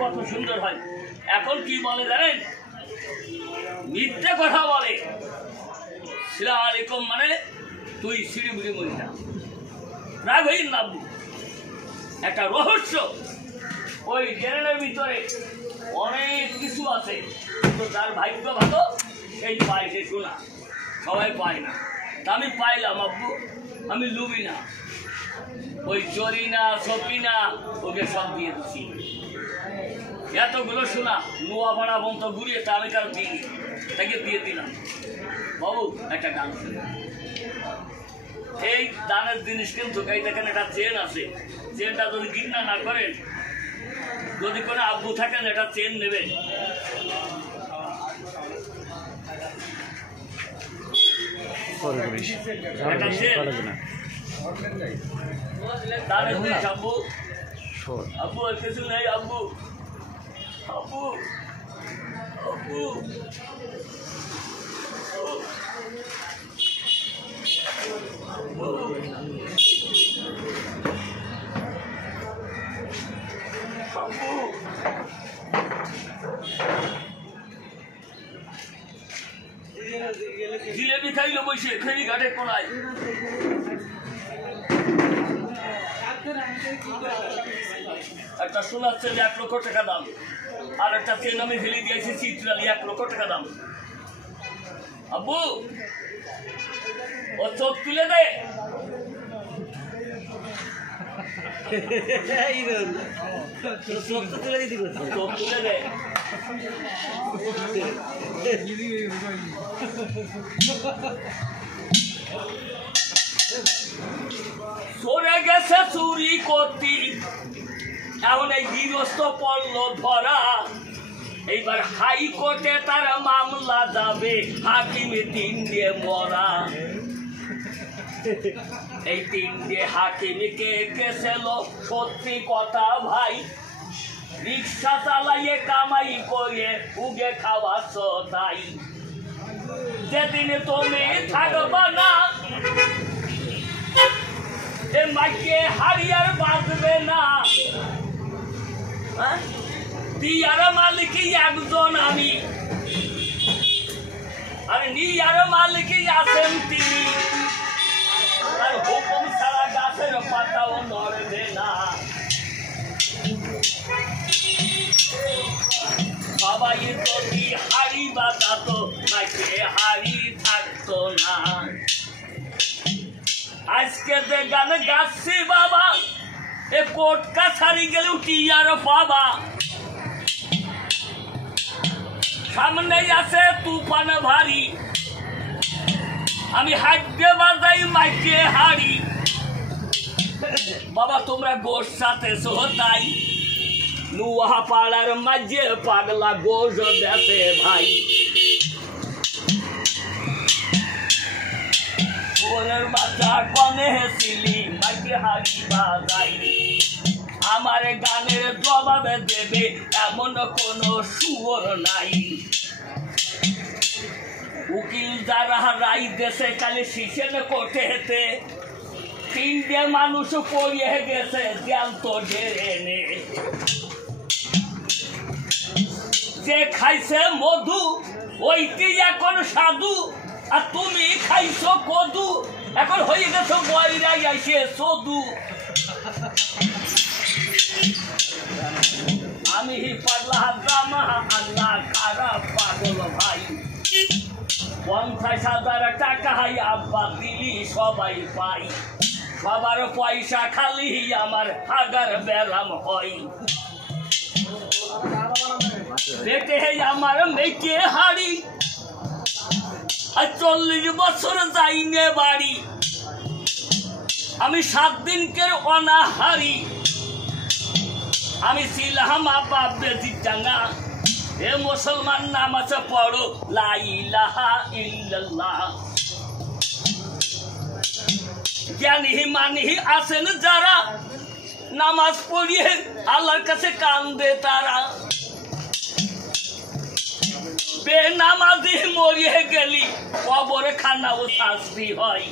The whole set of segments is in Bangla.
কত সুন্দর হয়। এখন কি বলে জানেন, মিথ্যে কথা বলে। আসসালামু আলাইকুম মানে তুই সিঁড়ি বুড়ি মরি না, প্রাইভেট নামবো। একটা রহস্য ওই জেনারেলের ভিতরে অনেক কিছু আছে, তো তার ভাগ্য ভালো এই পায় সে শোনা, সবাই পায় না। তা আমি পাইলাম আব্বু, আমি লুবি না, ওই চরি না সপি না, ওকে সব দিয়ে দিচ্ছি। এতগুলো শোনা নোয়া ভাড়া বন্ধ ঘুরিয়ে তা আমি কারো দিইনি, তাকে দিয়ে দিলাম। বাবু একটা গান শুনে, এই দানের জিনিস কিন্তু এই দেখেন একটা চেন আছে, চেনটা যদি ঘৃণা না করেন, যদি কোনো আব্বু থাকেন এটা চেন নেবেন। দানের জিনিস আব্বু, আব্বু আর কিছু নেই আব্বু, আব্বু আব্বু জিলেবি খাইলো বসে ফেরি ঘাটে কোনায়। একটা সোনার চেন 1 লক্ষ টাকা দাম, আর একটা চেন আমি ফেলে দিয়েছি চিত্রালি 1 লক্ষ টাকা দাম। আব্বু ও চোখ তুলে দে, চোখ তুলে দে। সরে গেছে চুরি করতি, এখন এই গৃহস্থ পড়ল ধরা। এইবার হাইকোর্টে তার মামলা যাবে, হাকিমে 3 দিয়ে মরা। এই 3 দিয়ে হাকিমকে কেছিল সত্যি কথা ভাই, রিক্সা চালাইয়ে কামাই করে উগে খাওয়াছ তাই। যেদিন তুমি থাকবা না এ মাইকে হারিয়ার বাঁচবে না। দিয়ার মালিক একজন আমি, আর নিয়ার মালিক আছেন তিনি, আর হুকুম ছাড়া গাছের পাতাও নড়বে না। সবাই যদি হাড়ি বাজাতো মাইকে হাড়ি থাকতো না। আজকে যে গান গাচ্ছি বাবা, এ কোর্ট কাছারি গেলেও টিয়ার পাবা। সামনে আছে তুফান ভারী, আমি হাঁটতে বাজাই মাইকে হাড়ি। বাবা তোমরা গোস সাথে সোহতাই, নুয়া পাড়ার মাঝে পাগলা গোস দেশে ভাই। ওরের বাচ্চা কনে হেসিলি মাইকে হাড়ি বাজাই। আমার গানের জবাবে দেবে এমন কোনো সুর নাই। উকিল যারা রাই দেশে কালে শিশের কোটে হেতে, 3 মানুষ পড়িয়ে গেছে জ্যান্ত ঢেরে নে। যে খাইছে মধু ওইটি এখন সাধু, আর তুমি খাইছো কদু, এখন হয়ে গেছো বয়রাই আইসে সদু। আমি পাগলা জামা আল্লাহ খারাপ পাগল ভাই। 50,000 টাকা আব্বা দিলি সবাই পাই, সবার পয়সা খালি আমার হাগার ব্যারাম হয়। পেটে আমার মেয়েকে হাড়ি, আর 40 বছর যাইনে বাড়ি। আমি 7 দিনকে অনাহারি, আমি ছিলাম আব্বা বেজি ডাঙ্গা। এ মুসলমান নামাজ পড়ো লা ইলাহা ইল্লাল্লাহ। জ্ঞানী মানি আছেন যারা, নামাজ পড়িয়ে আল্লাহর কাছে কান্দে তারা। বেনামাজি মরিয়ে গেলি কবরে খানাও শাস্তি হয়।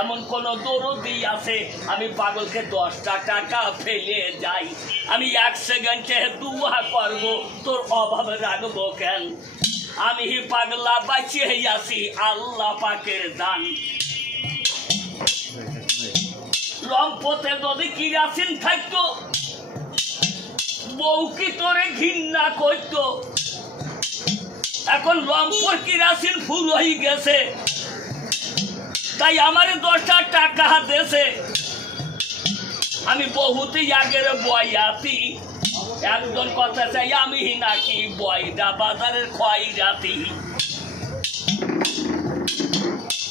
এমন কোন দরদি আছে আমি পাগলকে 10টা টাকা ফেলে যাই? আমি 1 সেকেন্ডে দুয়া করব, তোর অভাবে রাখবো কেন? আমি পাগলা বাঁচিয়ে আছি আল্লাহ পাকের দান। লম্পতে যদি কিরাসিন থাকতো, বউ কি তোরে ঘৃণা করতো? এখন লম্পর কিরাসিন ফুল হয়ে গেছে, তাই আমার 10টা টাকা দেশে। আমি বহুতই আগের বয়াতি, একজন কথা চাই আমি নাকি বয়দা বাজারের খয় জাতি।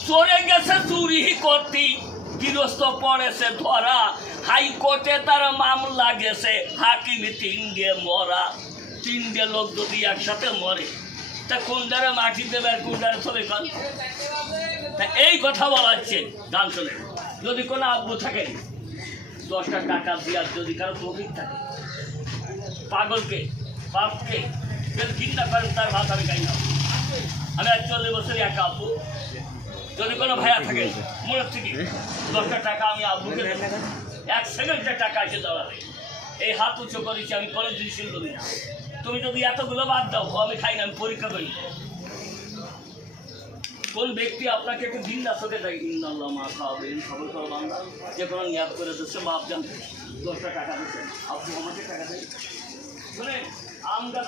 চলে গেছে চুরি করতি, গৃহস্থ পড়েছে ধরা, হাইকোর্টে তার মামলা গেছে, হাকিম 3 মরা। 3 লোক যদি একসাথে মরে, তা কোনটারে মাটি দেবে আর কোনটারে ছবি খান? তা এই কথা বলা হচ্ছে। গান শোনে, যদি কোনো আব্বু থাকে 10টা টাকা দেওয়ার যদি কারো তৌফিক থাকে, পাগলকে বাপকে যদি চিন্তা করেন তার ভাত আমি খাই না। আমি 40 বছর একা আব্বু। যদি কোনো ভাইয়া থাকে মনে থেকে 10টা টাকা আমি আব্বুকে 1 সেকেন্ডে টাকা এসে দাঁড়াবে, এই হাত উঁচু করেছি আমি কোনো জিনিস দিই না। তুমি যদি এতগুলো বাদ দাও, আমি খাই না, আমি পরীক্ষা করি। কোন ব্যক্তি আপনাকে একটু দিন না চোখে দেয়, ইন্নাল্লাহ মা খাওয়াবেন খবর করো বান্দা, যে কোনো নিয়াদ করে দিচ্ছে বাপ জান 10টা টাকা দিচ্ছে, আপনি আমাকে টাকা দেয়। শুনে আম গাছ